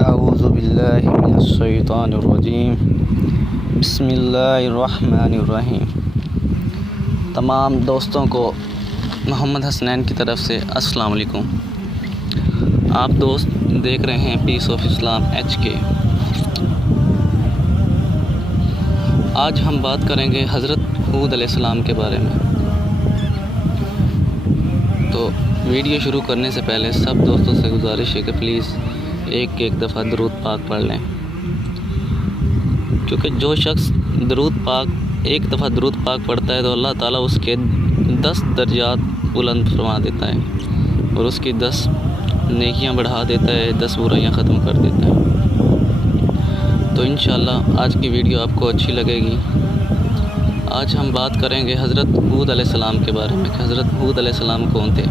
اعوذ باللہ من الشیطان الرجیم بسم اللہ الرحمن الرحیم۔ تمام دوستوں کو محمد حسنین کی طرف سے السلام علیکم۔ آپ دوست دیکھ رہے ہیں پیس آف اسلام HK۔ آج ہم بات کریں گے حضرت ہود علیہ السلام کے بارے میں۔ تو ویڈیو شروع کرنے سے پہلے سب دوستوں سے گزارش ہے کہ پلیز ایک دفعہ درود پاک پڑھ لیں، کیونکہ جو شخص ایک دفعہ درود پاک پڑھتا ہے تو اللہ تعالیٰ اس کے 10 درجات بلند فرما دیتا ہے اور اس کی 10 نیکیاں بڑھا دیتا ہے، 10 برائیاں ختم کر دیتا ہے۔ تو انشاءاللہ آج کی ویڈیو آپ کو اچھی لگے گی۔ آج ہم بات کریں گے حضرت ہود علیہ السلام کے بارے میں کہ حضرت ہود علیہ السلام کون تھے۔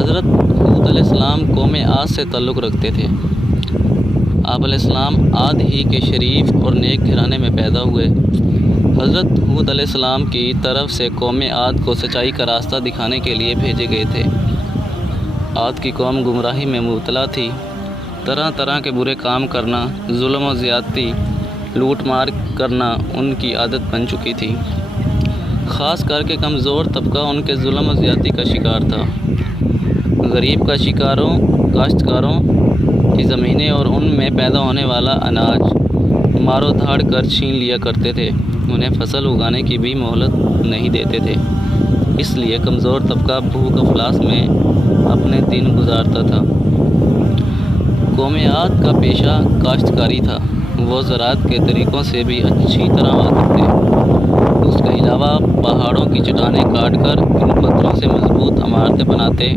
حضرت ہود علیہ السلام قوم عاد سے تعلق رکھتے تھے۔ آپ علیہ السلام عاد ہی کے شریف اور نیک گھرانے میں پیدا ہوئے۔ حضرت ہود علیہ السلام کی طرف سے قوم عاد کو سچائی کا راستہ دکھانے کے لیے بھیجے گئے تھے۔ عاد کی قوم گمراہی میں مبتلا تھی۔ طرح طرح کے برے کام کرنا، ظلم و زیادتی، لوٹ مار کرنا ان کی عادت بن چکی تھی۔ خاص کر کے کمزور طبقہ ان کے ظلم و زیادتی کا شکار تھا۔ غریب کاشتکاروں کی زمینیں اور ان میں پیدا ہونے والا اناج مارو دھاڑ کر چھین لیا کرتے تھے۔ انہیں فصل اگانے کی بھی مہلت نہیں دیتے تھے، اس لیے کمزور طبقہ بھوک افلاس میں اپنے دن گزارتا تھا۔ قوم عاد کا پیشہ کاشتکاری تھا۔ وہ زراعت کے طریقوں سے بھی اچھی طرح واقف تھے۔ اس کے علاوہ پہاڑوں کی چٹانیں کاٹ کر ان پتھروں سے مضبوط عمارتیں بناتے،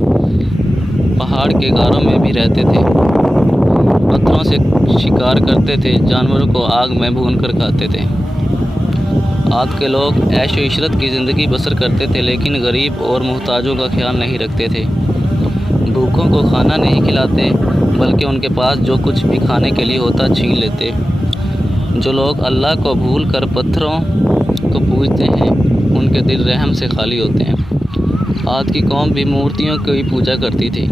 پہاڑ کے غاروں میں بھی رہتے تھے، پتھروں سے شکار کرتے تھے، جانوروں کو آگ میں بھون کر کھاتے تھے۔ عاد کے لوگ عیش و عشرت کی زندگی بسر کرتے تھے، لیکن غریب اور محتاجوں کا خیال نہیں رکھتے تھے۔ بھوکوں کو کھانا نہیں کھلاتے، بلکہ ان کے پاس جو کچھ بھی کھانے کے لیے ہوتا چھین لیتے۔ جو لوگ اللہ کو بھول کر پتھروں کو پوجتے ہیں، ان کے دل رحم سے خالی ہوتے ہیں۔ عاد کی قوم بھی مورتیوں کی پوجا کرتی تھی۔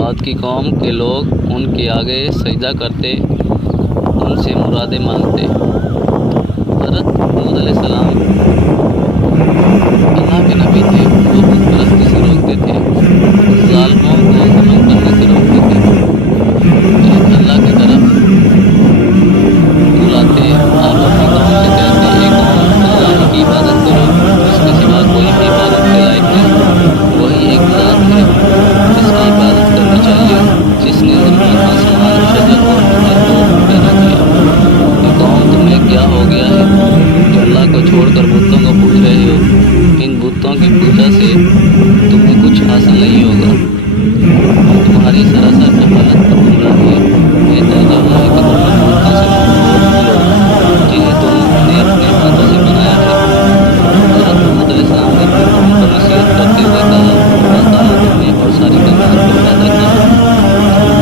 عاد کی قوم کے لوگ ان کے آگے سجدہ کرتے، ان سے مرادیں مانگتے۔ حضرت ہود علیہ السلام اللہ کے نبی تھے۔ وہ بت پرستی سے روکتے تھے، ظالموں کو ظلم کرنے سے روکتے تھے، اللہ کی طرف بلاتے۔ آپ اپنی قوم سے کہتے، ایک قوم اللہ کی عبادت کرو، اس کے سوا کوئی بھی عبادت کے لائق نہیں۔ وہی ایک ذات ہے جس کی عبادت کرنی چاہیے، جس نے زمین، آسمان، شجر اور پتھر کو پیدا کیا۔ یہ قوم تمہیں کیا ہو گیا ہے جو اللہ کو چھوڑ کر بتوں کو پوج رہے ہو؟ ان بتوں کی پوجا سے تمہیں کچھ حاصل نہیں ہوگا، تمہاری سراسر جہالت اور گمراہی ہے۔ بہتر یہ ہے کہ تم ان بتوں سے منہ موڑ لو جنہیں تم نے اپنے ہاتھوں سے بنایا ہے۔ حضرت ہود علیہ السلام نے اپنی قوم کو نصیحت کرتے ہوئے کہا، اللہ تعالیٰ نے تمہیں اور ساری کائنات کو پیدا کیا،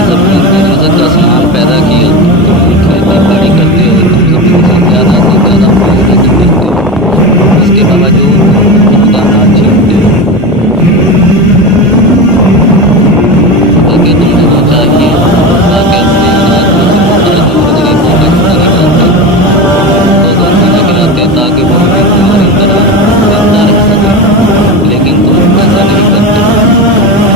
زمین میں رزق کا سامان پیدا کیا، تم کھیتی باڑی کرتے ہو، تم زمین سے زیادہ فصل حاصل کرتے ہو، اس کے باوجود تم بتوں کا اناج چھینتے ہو۔ بلکہ تمہیں تو چاہیے تاکہ اپنے اناج میں سے محتاجوں اور غریبوں کا حصہ نکالتے، ان کو کھانا کھلاتے تاکہ وہ بھی تمہاری طرح زندہ رہ سکیں، لیکن تم ایسا نہیں کرتے۔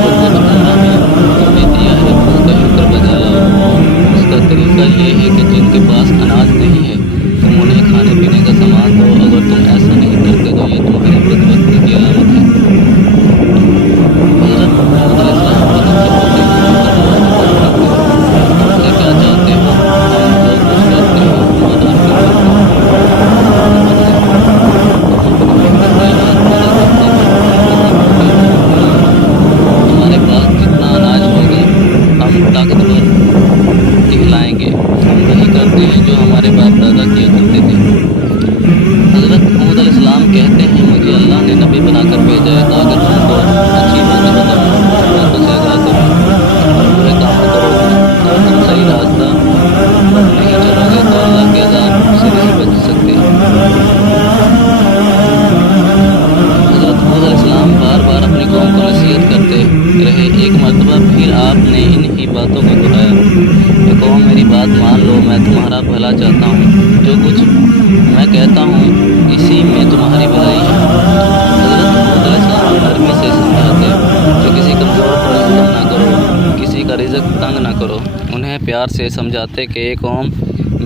جو کچھ اللہ نے تمہیں دیا ہے اس کا شکر بجا لاؤ۔ اس کا طریقہ یہ ہے کہ جن کے پاس اناج نہیں ہے تم انہیں کھانے پینے کا سامان دو۔ اگر تم ایسا نہیں کرتے تو یہ تمہاری بدبختی کی علامت ہے۔ حضرت ہود علیہ السلام کی نسل ہوتے ہوئے مقرر وقت پر پھر ہم سے کیا چاہتے ہو؟ ہم جو کچھ کرتے ہیں وفادار کیوں کرتے ہو؟ بدلے تم اپنی محنت سے اناج پیدا کرتے ہو، ہم غریبوں کے بھوک مارے۔ تمہارے پاس جتنا اناج ہوگا ہم طاقتور کہلائیں گے۔ ہم وہی کرتے ہیں جو ہمارے باپ دادا کیا کرتے تھے۔ حضرت ہود علیہ السلام کہتے ہیں، مجھے اللہ نے نبی بنا کر بھیجا ہے تاکہ تم کو اچھی باتیں بتاؤں، بری باتوں سے آگاہ کروں اور برے کاموں کو روکوں۔ اگر تم صحیح راستہ پر نہیں چلو گے تو اللہ کے عذاب سے نہیں بچ سکتے۔ حضرت ہود علیہ السلام بار بار اپنی قوم کو نصیحت کرتے رہے۔ ایک مرتبہ پھر آپ نے انہی باتوں کو دہرایا۔ بات مان لو، میں تمہارا بھلا چاہتا ہوں، جو کچھ میں کہتا ہوں اسی میں تمہاری بھلائی ہے۔ حضرت حود علیہ السلام نرمی سے سمجھاتے کہ کسی کمزور پر ظلم نہ کرو، کسی کا رزق تنگ نہ کرو۔ انہیں پیار سے سمجھاتے کہ اے قوم،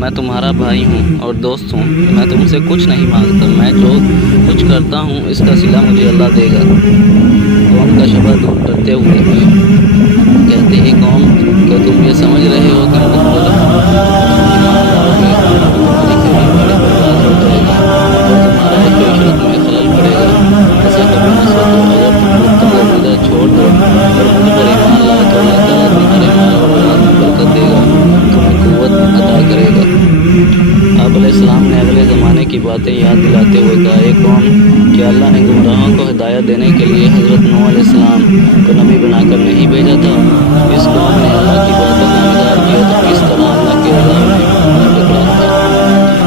میں تمہارا بھائی ہوں اور دوست ہوں، میں تم سے کچھ نہیں مانگتا، میں جو کچھ کرتا ہوں اس کا صلہ مجھے اللہ دے گا۔ قوم کا شبہ دور کرتے ہوئے کہتے اے قوم، کیا تم یہ سمجھ رہے ہو کہ مستقبل تم ایمان لاؤ گے تو تمہاری کھیتی باڑی برباد ہو جائے گی اور تمہارا عیش و عشرت میں خلل پڑے گا؟ ایسا کبھی نہ سوچو، اگر تم بتوں کو پوجا چھوڑ دو اور مجھ پر ایمان لاؤ تو اللہ تعالیٰ تمہارے مال اور اولاد میں برکت دے گا، تمہیں قوت عطا کرے گا۔ آپ علیہ السلام نے اگلے زمانے کی باتیں یاد دلاتے ہوئے کہا اے قوم، کیا اللہ نے گمراہوں کو ہدایت دینے کے لیے حضرت نوح علیہ السلام کو نبی بنا کر نہیں بھیجا تھا؟ اس قوم نے اللہ کی باتوں کا انکار کیا تو کس طرح اللہ کے عذاب میں منہ ٹکرا تھا۔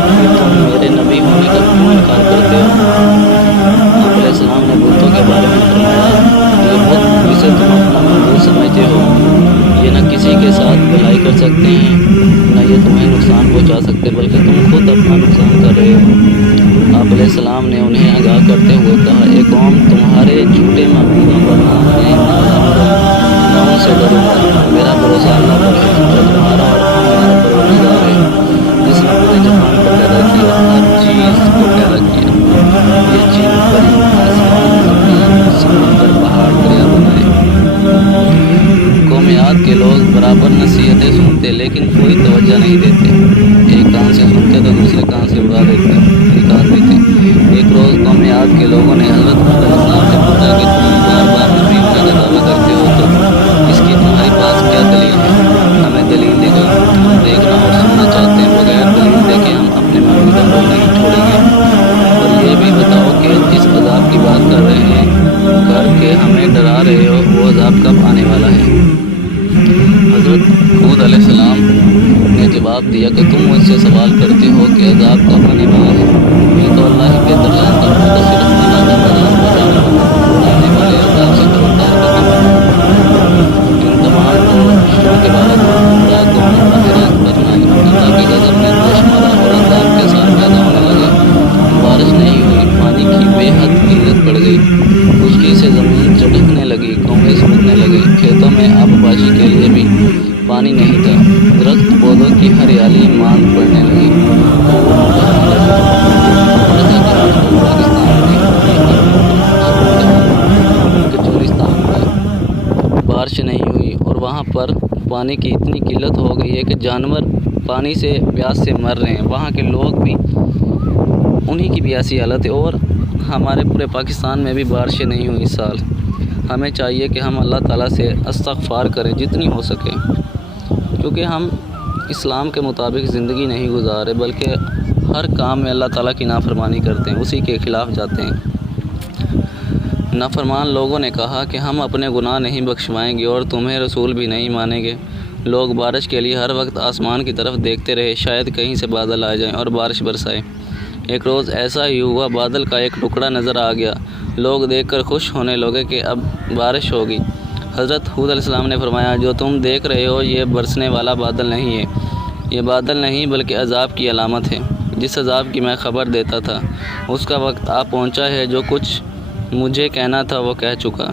پھر تم میرے نبی ہونے کا کیوں انکار کرتے ہو؟ آپ علیہ السلام نے بتوں کے بارے میں فرمایا، یہ بت جسے تم اپنا معبود سمجھتے ہو، یہ نہ کسی کے ساتھ بھلائی کر سکتے ہیں نہ یہ تمہیں نقصان پہنچا سکتے، بلکہ تم خود اپنا نقصان کر رہے ہو۔ آپ علیہ السلام نے انہیں آگاہ کرتے ہوئے کہا اے قوم، تمہارے جھوٹے معبودوں پر نہ میں مان گا نہ ان سے ڈروں گا، میرا بھروسہ اللہ پر ہے جو تمہارا اور میرا پروردگار ہے، جس نے پورے جہان کو پیدا کیا، ہر چیز کو پیدا کیا، یہ جن پری، آسمان، زمین، سمندر، پہاڑ، دریا بنائے۔ قوم عاد کے لوگ برابر نصیحتیں سنتے لیکن کوئی توجہ نہیں دیتے، ایک کان سے سنتے تو دوسرے کان سے اڑا دیتے۔ ایک روز قوم عاد کے لوگوں نے حضرت حود علیہ السلام سے پوچھا کہ تم بار بار نبی ہونے کا دعویٰ کرتے ہو تو اس کی تمہارے پاس کیا دلیل ہے؟ ہمیں دلیل دکھاؤ، ہم دیکھنا اور سننا چاہتے ہیں، بغیر دلیل دیکھے ہم اپنے معبودوں کو نہیں چھوڑیں گے۔ اور یہ بھی بتاؤ کہ جس عذاب کی بات کر کے ہمیں ڈرا رہے ہو وہ عذاب کب آنے والا ہے؟ حضرت حود علیہ السلام نے جواب دیا کہ تم مجھ سے سوال کرتے ہو کہ عذاب کب آنے والا ہے، یہ تو اللہ ہی بہتر جانتا ہے، وہ تو صرف عذاب پہنچانے اور آنے والے عذاب سے خبردار کرنے والا ہے۔ ان تمام کوششوں کے باوجود گمراہ قوموں کا ہلاک کرنا اللہ کے غضب میں گوش مارا اور عذاب کے ساتھ پیدا ہونے لگے۔ بارش نہیں ہوئی، پانی کی بے حد قلت پڑ گئی، خشکی سے زمین چٹکنے لگی، قومیں سوکھنے لگی، کھیتوں میں آبپاشی کے لیے بھی پانی نہیں تھا، درخت پودوں کی ہریالی ماند پڑنے لگی، پھول مرجھانے لگے۔ لگتا تھا کہ آج تو پاکستان نہیں بلکہ ہر صورتحال چولستان ہے۔ بارش نہیں ہوئی اور وہاں پر پانی کی اتنی قلت ہو گئی ہے کہ جانور پانی سے پیاس سے مر رہے ہیں، وہاں کے لوگ بھی انہی کی بھی ایسی حالت ہے، اور ہمارے پورے پاکستان میں بھی بارشیں نہیں ہوئی اس سال۔ ہمیں چاہیے کہ ہم اللہ تعالیٰ سے استغفار کریں جتنی ہو سکے، کیونکہ ہم اسلام کے مطابق زندگی نہیں گزارے بلکہ ہر کام میں اللہ تعالیٰ کی نافرمانی کرتے ہیں، اسی کے خلاف جاتے ہیں۔ نافرمان لوگوں نے کہا کہ ہم اپنے گناہ نہیں بخشوائیں گے اور تمہیں رسول بھی نہیں مانیں گے۔ لوگ بارش کے لیے ہر وقت آسمان کی طرف دیکھتے رہے، شاید کہیں سے بادل آ جائیں اور بارش برسائے۔ ایک روز ایسا ہی ہوا، بادل کا ایک ٹکڑا نظر آ گیا، لوگ دیکھ کر خوش ہونے لگے کہ اب بارش ہوگی۔ حضرت حود علیہ السلام نے فرمایا جو تم دیکھ رہے ہو یہ برسنے والا بادل نہیں ہے، یہ بادل نہیں بلکہ عذاب کی علامت ہے، جس عذاب کی میں خبر دیتا تھا اس کا وقت آ پہنچا ہے، جو کچھ مجھے کہنا تھا وہ کہہ چکا۔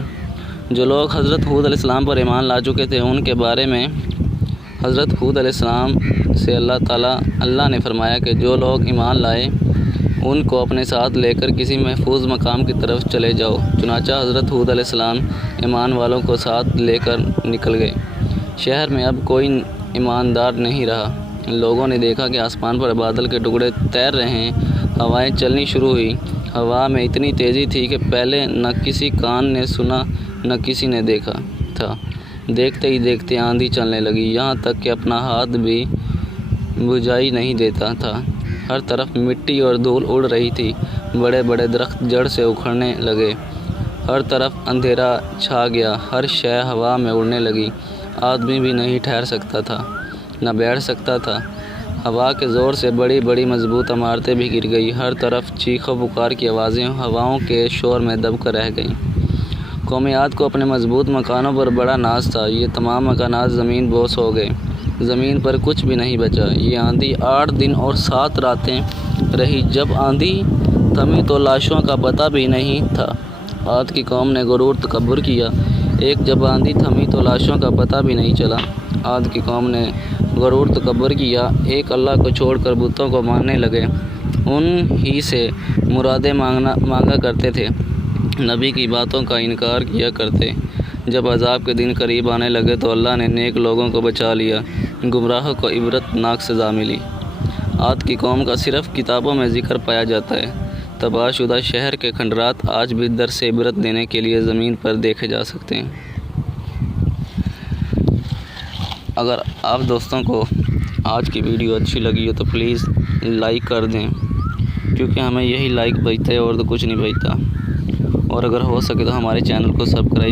جو لوگ حضرت حود علیہ السلام پر ایمان لا چکے تھے ان کے بارے میں حضرت حود علیہ السلام سے اللہ نے فرمایا کہ جو لوگ ایمان لائے ان کو اپنے ساتھ لے کر کسی محفوظ مقام کی طرف چلے جاؤ۔ چنانچہ حضرت حود علیہ السلام ایمان والوں کو ساتھ لے کر نکل گئے۔ شہر میں اب کوئی ایماندار نہیں رہا۔ لوگوں نے دیکھا کہ آسمان پر بادل کے ٹکڑے تیر رہے ہیں، ہوائیں چلنی شروع ہوئی۔ ہوا میں اتنی تیزی تھی کہ پہلے نہ کسی کان نے سنا نہ کسی نے دیکھا تھا۔ دیکھتے ہی دیکھتے آندھی چلنے لگی، یہاں تک کہ اپنا ہاتھ بھی بجھائی نہیں دیتا تھا۔ ہر طرف مٹی اور دھول اڑ رہی تھی، بڑے بڑے درخت جڑ سے اکھڑنے لگے، ہر طرف اندھیرا چھا گیا، ہر شے ہوا میں اڑنے لگی، آدمی بھی نہیں ٹھہر سکتا تھا نہ بیٹھ سکتا تھا۔ ہوا کے زور سے بڑی بڑی مضبوط عمارتیں بھی گر گئی، ہر طرف چیخ و پکار کی آوازیں ہواؤں کے شور میں دب کر رہ گئیں۔ قوم عاد کو اپنے مضبوط مکانوں پر بڑا ناز تھا، یہ تمام مکانات زمین بوس ہو گئے، زمین پر کچھ بھی نہیں بچا۔ یہ آندھی 8 دن اور 7 راتیں رہی۔ جب آندھی تھمی تو لاشوں کا پتہ بھی نہیں تھا۔ عاد کی قوم نے غرور تکبر کیا۔ جب آندھی تھمی تو لاشوں کا پتہ بھی نہیں چلا۔ عاد کی قوم نے غرور تکبر کیا، ایک اللہ کو چھوڑ کر بتوں کو ماننے لگے، ان ہی سے مرادیں مانگا کرتے تھے، نبی کی باتوں کا انکار کیا کرتے۔ جب عذاب کے دن قریب آنے لگے تو اللہ نے نیک لوگوں کو بچا لیا، گمراہوں کو عبرت ناک سزا ملی۔ عاد کی قوم کا صرف کتابوں میں ذکر پایا جاتا ہے۔ تباہ شدہ شہر کے کھنڈرات آج بھی درس عبرت دینے کے لیے زمین پر دیکھے جا سکتے ہیں۔ اگر آپ دوستوں کو آج کی ویڈیو اچھی لگی ہو تو پلیز لائک کر دیں، کیونکہ ہمیں یہی لائک بچتا ہے اور تو کچھ نہیں بچتا۔ اور اگر ہو سکے تو ہمارے چینل کو سبسکرائب